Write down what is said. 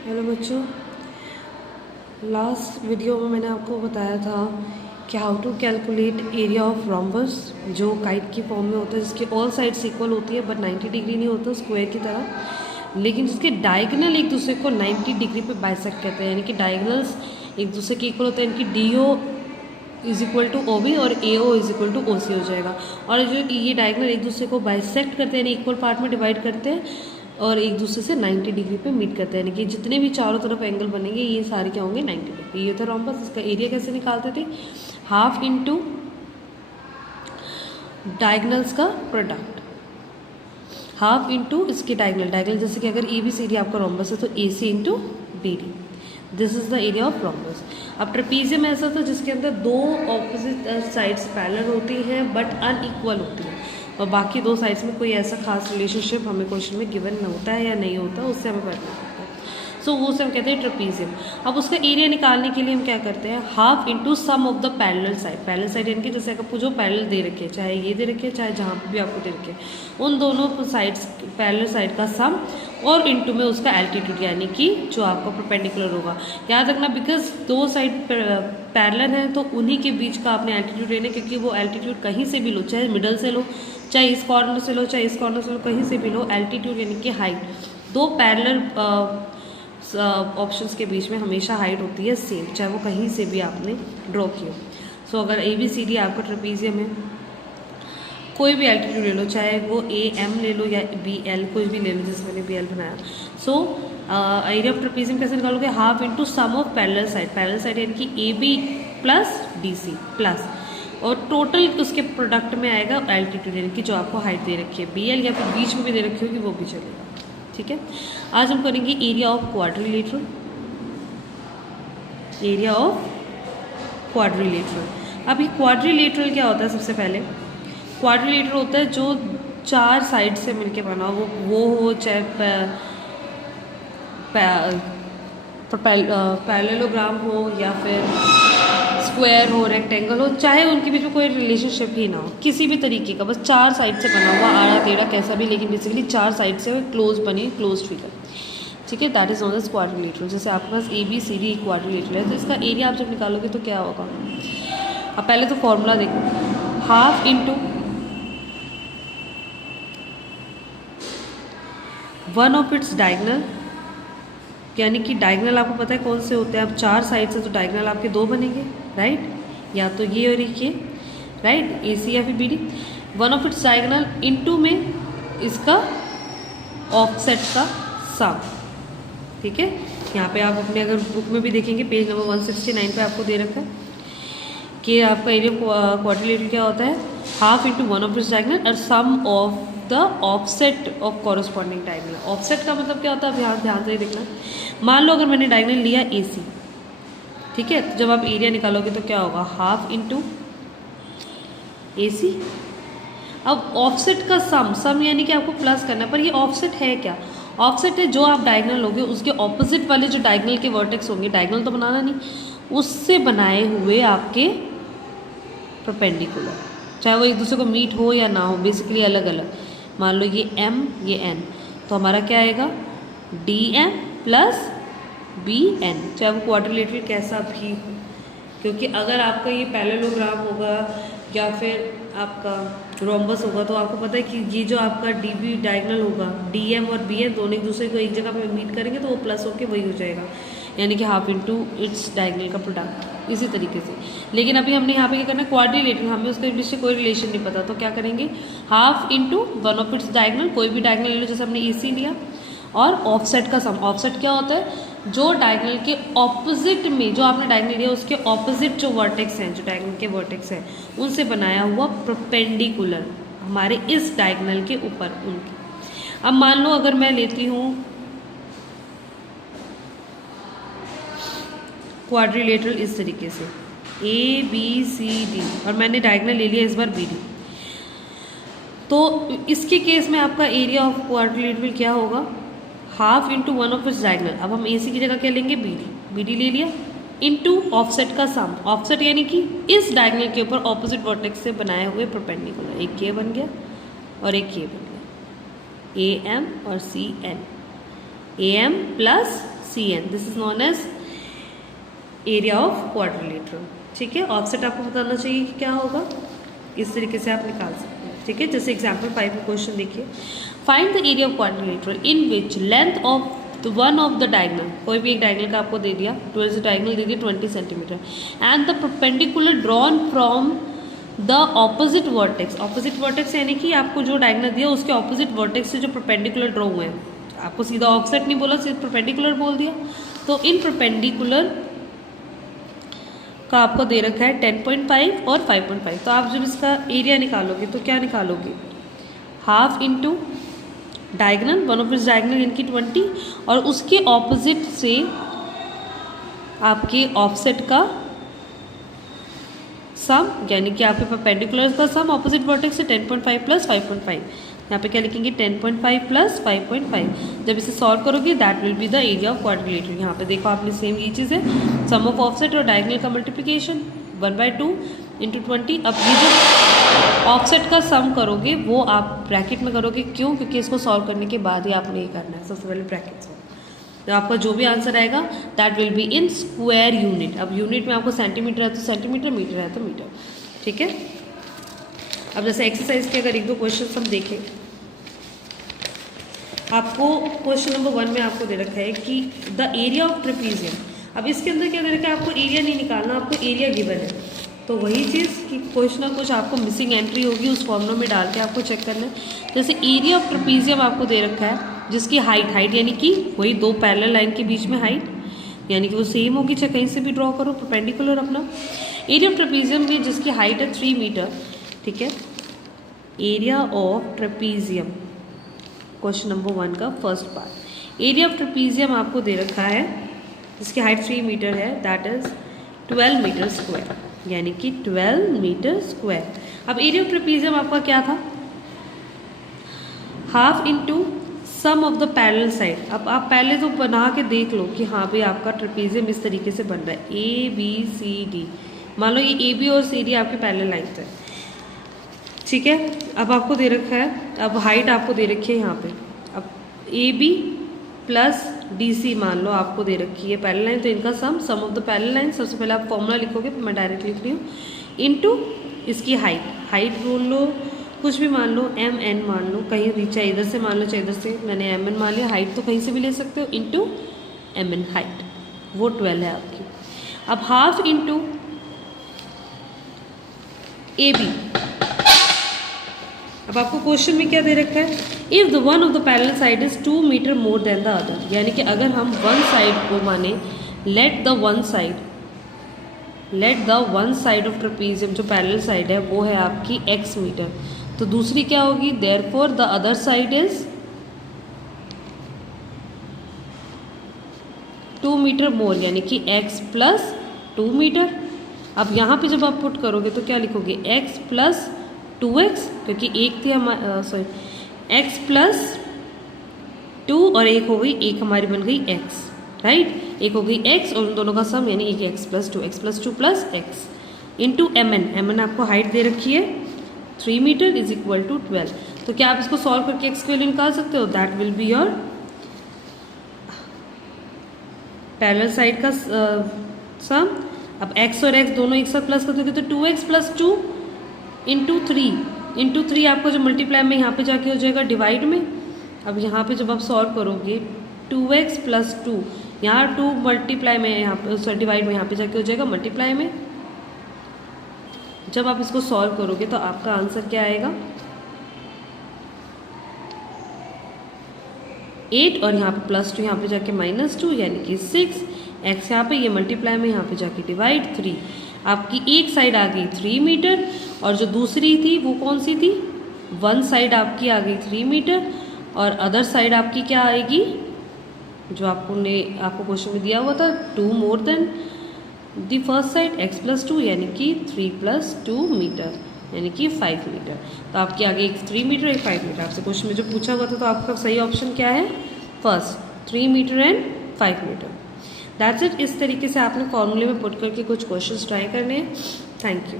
Hello बच्चों, last video में मैंने आपको बताया था कि how to calculate area of rhombus जो काइट की फॉर्म में होता है, जिसकी ऑल साइड्स इक्वल होती है बट 90 डिग्री नहीं होता स्क्वायर की तरह, लेकिन जिसके डायगनल एक दूसरे को 90 डिग्री पे बाइसेक्ट करते हैं, यानी कि डायगनल्स एक दूसरे के इक्वल होते हैं। इनकी D O is equal to O B और A O is equal to O C हो जाएगा। और जो ये डायगनल एक दूसरे को बाइसेक्ट करते हैं, यानी इक्वल पार्ट में डिवाइड करते हैं और एक दूसरे से 90 डिग्री पे मीट करते हैं, यानी कि जितने भी चारों तरफ एंगल बनेंगे ये सारे क्या होंगे 90 डिग्री। ये था रोम्बस। इसका एरिया कैसे निकालते थे? हाफ इंटू डायगनल्स का प्रोडक्ट, हाफ इंटू इसके डायगनल जैसे कि अगर ए बी सी डी आपका रोम्बस है तो A C into B D, this is the area of rhombus. अब ट्रेपीजियम ऐसा था जिसके अंदर दो ऑपोजिट साइड्स पैरेलल होती हैं बट अनइक्वल होती हैं, और बाकी दो साइड्स में कोई ऐसा खास रिलेशनशिप हमें क्वेश्चन में गिवन न होता है या नहीं होता, उससे हमें पता नहीं होता। सो वो से हम कहते हैं ट्रेपीजियम। अब उसका एरिया निकालने के लिए हम क्या करते हैं? Half into sum of the parallel side यानी कि जैसे आपको जो पैरेलल दे रखे हैं, चाहे ये दे रखे हैं चाहे जहाँ भी आपको दे रखे हैं, उन दोनों साइड्स पैरेलल साइड का सम और इंटू में उसका एल्टीट्यूड, यानी कि जो आपका परपेंडिकुलर होगा। याद रखना, बिकॉज दो साइड पैरेलल है तो उन्हीं के बीच का आपने एल्टीट्यूड लेना, क्योंकि वो एल्टीट्यूड कहीं से भी लो, चाहे मिडल से लो, चाहे इस कॉर्नर से लो, चाहे इस कॉर्नर से लो, कहीं से भी लो, एल्टीट्यूड यानी कि हाइट, दो पैरेलल ऑप्शंस के बीच में हमेशा हाइट होती है सेम, चाहे वो कहीं से भी आपने ड्रॉ किया। सो अगर ए बी सी डी आपका ट्रेपीजियम है, कोई भी एल्टीट्यूड ले लो, चाहे वो ए एम ले लो या बी एल, कोई भी ले लो, जैसे मैंने बी एल बनाया। सो एरिया ऑफ ट्रेपीजियम कैसे निकालोगे? Half into sum of parallel side यानी कि A B plus D C plus, और टोटल उसके प्रोडक्ट में आएगा एल्टीट्यूड यानी कि जो आपको हाइट दे रखी है, बी एल या फिर बीच में भी दे रखी होगी वो भी चलेगा। ठीक है, आज हम करेंगे area of quadrilateral. Area of quadrilateral. अब ये क्वाड्रिलेटरल क्या होता है? सबसे पहले क्वाड्रिलेटरल होता है जो चार साइड से मिलके बना हो, वो हो चाहे पैरेललोग्राम हो या फिर स्क्वायर हो, रेक्टेंगल हो, चाहे उनके बीच में कोई रिलेशनशिप ही ना हो, किसी भी तरीके का, बस चार साइड से बना हुआ, आड़ा टेढ़ा कैसा भी, लेकिन बेसिकली चार साइड से क्लोज बनी क्लोज फिगर। ठीक है, that is known as quadrilateral. जैसे आपके पास A B C D quadrilateral है तो इसका एरिया आप जब निकालोगे तो क्या होगा? अब पहले तो फॉर्मूला देखो, half into one of its diagonal, यानी कि डायगनल आपको पता है कौन से होते हैं। अब चार साइड से तो डायगनल आपके दो बनेंगे, राइट? या तो ये और ये, राइट, ए सी या फिर B D. One of its diagonal into में इसका ऑफसेट का सम। ठीक है, यहाँ पे आप अपने अगर बुक में भी देखेंगे पेज नंबर 169 पे आपको दे रखा है कि आपका एरिया क्वाड्रिलेटरल क्या होता है? Half into one of its diagonal और sum of the offset of corresponding diagonal. Offset का मतलब क्या होता है? ध्यान से ही देखना। मान लो अगर मैंने डायगनल लिया ए सी, ठीक है, तो जब आप एरिया निकालोगे तो क्या होगा? हाफ इंटू ए सी। अब ऑफसेट का सम यानी कि आपको प्लस करना है, पर ये ऑफसेट है क्या? ऑफसेट है जो आप डायगनल लोगे उसके ऑपोजिट वाले जो डायगनल के वर्टेक्स होंगे, डायगनल तो बनाना नहीं, उससे बनाए हुए आपके परपेंडिकुलर, चाहे वो एक दूसरे को मीट हो या ना हो, बेसिकली अलग अलग। मान लो ये m ये n, तो हमारा क्या आएगा? D M plus B N, चाहे वो क्वाड्रिलेटरल कैसा भी हो, क्योंकि अगर आपका ये पैरेललोग्राम होगा या फिर आपका रोम्बस होगा तो आपको पता है कि ये जो आपका डी बी डायगनल होगा, डी एम और बी एन दोनों एक दूसरे को एक जगह पे मीट करेंगे तो वो प्लस होके वही हो जाएगा, यानी कि हाफ इंटू इट्स डायगनल का प्रोडक्ट। इसी तरीके से, लेकिन अभी हमने यहाँ पे क्या करना है? क्वाड्रिलेटरल, हमें उसके बीच से कोई रिलेशन नहीं पता, तो क्या करेंगे? Half into one of its diagonal, कोई भी डायगनल ले लो, जैसे हमने ए सी लिया, और ऑफसेट का सम। ऑफसेट क्या होता है? जो डायगनल के ऑपोजिट में, जो आपने डायगनल लिया उसके ऑपोजिट जो वर्टेक्स हैं, जो डायगनल के वर्टेक्स हैं, उनसे बनाया हुआ परपेंडिकुलर हमारे इस डायगनल के ऊपर उनके। अब मान लो अगर मैं लेती हूँ क्वाड्रिलेटरल इस तरीके से, ए बी सी डी, और मैंने डायगनल ले लिया इस बार बी डी, तो इसके केस में आपका एरिया ऑफ क्वाड्रिलेटरल क्या होगा? Half into one of its diagonal. अब हम ए सी की जगह क्या लेंगे? बी डी ले लिया, इंटू ऑफसेट का सम। ऑफसेट यानी कि इस डायगनल के ऊपर ऑपोजिट वर्टेक्स से बनाए हुए परपेंडिकुलर, एक ये बन गया और एक ये बन गया, ए एम और C N, A M plus CN, this is known as area of quadrilateral. ठीक है, ऑफसेट आपको बताना चाहिए कि क्या होगा, इस तरीके से आप निकाल सकते हैं। ठीक है, जैसे एग्जाम्पल 5 में क्वेश्चन देखिए, find the area of quadrilateral in which length of one of the diagonal, कोई भी एक डायगनल का आपको दे दिया, टूवर्ड्स द डायगनल दे दिया 20 centimetre, and the perpendicular drawn from the opposite vertex. Opposite vertex यानी कि आपको जो डायगनल दिया उसके ऑपोजिट वर्टेक्स से जो परपेंडिकुलर ड्रॉ हुए हैं, आपको सीधा ऑफसेट नहीं बोला, सिर्फ परपेंडिकुलर बोल दिया। तो इन परपेंडिकुलर का आपको दे रखा है 10.5 और 5.5। तो आप जब इसका एरिया निकालोगे तो क्या निकालोगे, half into diagonal, one of इस डायगनल इनकी 20 और उसके ऑपोजिट से आपके ऑफसेट का सम, यानी कि आपके परपेंडिकुलर का सम ऑपोजिट वर्टेक्स से 10.5 प्लस 5.5। यहाँ पे क्या लिखेंगे 10.5 प्लस 5.5। जब इसे सॉल्व करोगे that will be the area of quadrilateral. यहाँ पे देखो आपने सेम ये चीज़ है, सम ऑफ ऑफसेट और डायगनल का मल्टीप्लिकेशन 1/2 इंटू 20। अब ये जो ऑफसेट का सम करोगे वो आप ब्रैकेट में करोगे, क्यों, क्योंकि इसको सॉल्व करने के बाद ही आपने ये करना है, सबसे पहले ब्रैकेट सॉल्व। तो आपका जो भी आंसर आएगा that will be in square unit. अब यूनिट में आपको सेंटीमीटर है तो सेंटीमीटर, मीटर है तो मीटर। ठीक है, अब जैसे एक्सरसाइज के अगर एक दो क्वेश्चन हम देखें, आपको क्वेश्चन नंबर 1 में आपको दे रखा है कि द एरिया ऑफ ट्रेपीजियम। अब इसके अंदर क्या दे रखा है, आपको एरिया नहीं निकालना, आपको एरिया गिवन है। तो वही चीज़ कि कुछ ना कुछ आपको मिसिंग एंट्री होगी, उस फॉर्मूला में डाल के आपको चेक करना है। जैसे एरिया ऑफ ट्रेपीजियम आपको दे रखा है जिसकी हाइट यानी कि वही दो पैरेलल लाइन के बीच में हाइट, यानी कि वो सेम होगी, चाहे कहीं से भी ड्रॉ करो परपेंडिकुलर अपना। एरिया ऑफ ट्रेपीजियम में जिसकी हाइट है 3 मीटर। ठीक है, area of trapezium, question number 1 का first part. Area of trapezium आपको दे रखा है जिसकी हाइट 3 मीटर है, दैट इज 12 मीटर स्क्वायर, यानी कि 12 मीटर स्क्वायर। अब एरिया ऑफ ट्रेपीजियम आपका क्या था, half into sum of the parallel side. अब आप पहले तो बना के देख लो कि हाँ भाई आपका ट्रेपीजियम इस तरीके से बन रहा है, ABCD। मान लो ये AB और CD आपके पैरेलल लाइन्स है। ठीक है, अब आपको दे रखा है, अब हाइट आपको दे रखी है यहाँ पे, अब AB प्लस DC मान लो आपको दे रखी है पैरेलल लाइन, तो इनका सम ऑफ द पैरेलल लाइन, सबसे पहले आप फॉर्मूला लिखोगे, मैं डायरेक्ट लिख रही हूँ, इनटू इसकी हाइट बोल लो, कुछ भी मान लो, MN मान लो, कहीं भी चाहे इधर से मान लो चाहे इधर से, मैंने MN मान लिया, हाइट तो कहीं से भी ले सकते हो, इनटू MN हाइट, वो 12 है आपकी। अब हाफ इंटू AB। अब आपको क्वेश्चन में क्या दे रखा है, if the one of the parallel side is 2 meter more than the other, यानी कि अगर हम वन साइड को माने, let the one side of trapezium, जो पैरेलल साइड है वो है आपकी x मीटर, तो दूसरी क्या होगी, therefore the other side is 2 meter more, यानी कि x प्लस 2 मीटर। अब यहाँ पे जब आप पुट करोगे तो क्या लिखोगे, x प्लस 2x, क्योंकि एक थी x प्लस 2 और एक हो गई, एक हमारी बन गई x, राइट, एक हो गई x और उन दोनों का सम यानी एक x plus 2 plus x into MN आपको हाइट दे रखी है 3 मीटर इज इक्वल टू 12। तो क्या आप इसको सॉल्व करके x की वैल्यू निकाल सकते हो, that will be your parallel side का सम। अब x और x दोनों एक साथ प्लस कर दोगे तो 2x प्लस 2 इंटू 3 आपको जो मल्टीप्लाई में यहाँ पे जाके हो जाएगा डिवाइड में। अब यहाँ पे जब आप सॉल्व करोगे 2x प्लस 2, यहाँ 2 मल्टीप्लाई में, यहाँ पे डिवाइड में, यहाँ पे जाके हो जाएगा मल्टीप्लाई में। जब आप इसको सॉल्व करोगे तो आपका आंसर क्या आएगा, 8 और यहाँ पे प्लस 2, यहाँ पे जाके -2 यानी कि 6, x यहाँ पे, ये मल्टीप्लाई में, यहाँ पे जाके डिवाइड 3। आपकी एक साइड आ गई 3 मीटर और जो दूसरी थी वो कौन सी थी, वन साइड आपकी आ गई 3 मीटर और अदर साइड आपकी क्या आएगी, जो आपको क्वेश्चन में दिया हुआ था, 2 मोर than the first side, x plus 2 यानी कि 3 प्लस 2 मीटर यानी कि 5 मीटर। तो आपके आगे एक 3 मीटर एक 5 मीटर आपसे क्वेश्चन में जो पूछा हुआ था, तो आपका सही ऑप्शन क्या है, first 3 meter and 5 meter. That's it. इस तरीके से आपने फॉर्मूले में पुट करके कुछ क्वेश्चंस ट्राई करने हैं। Thank you.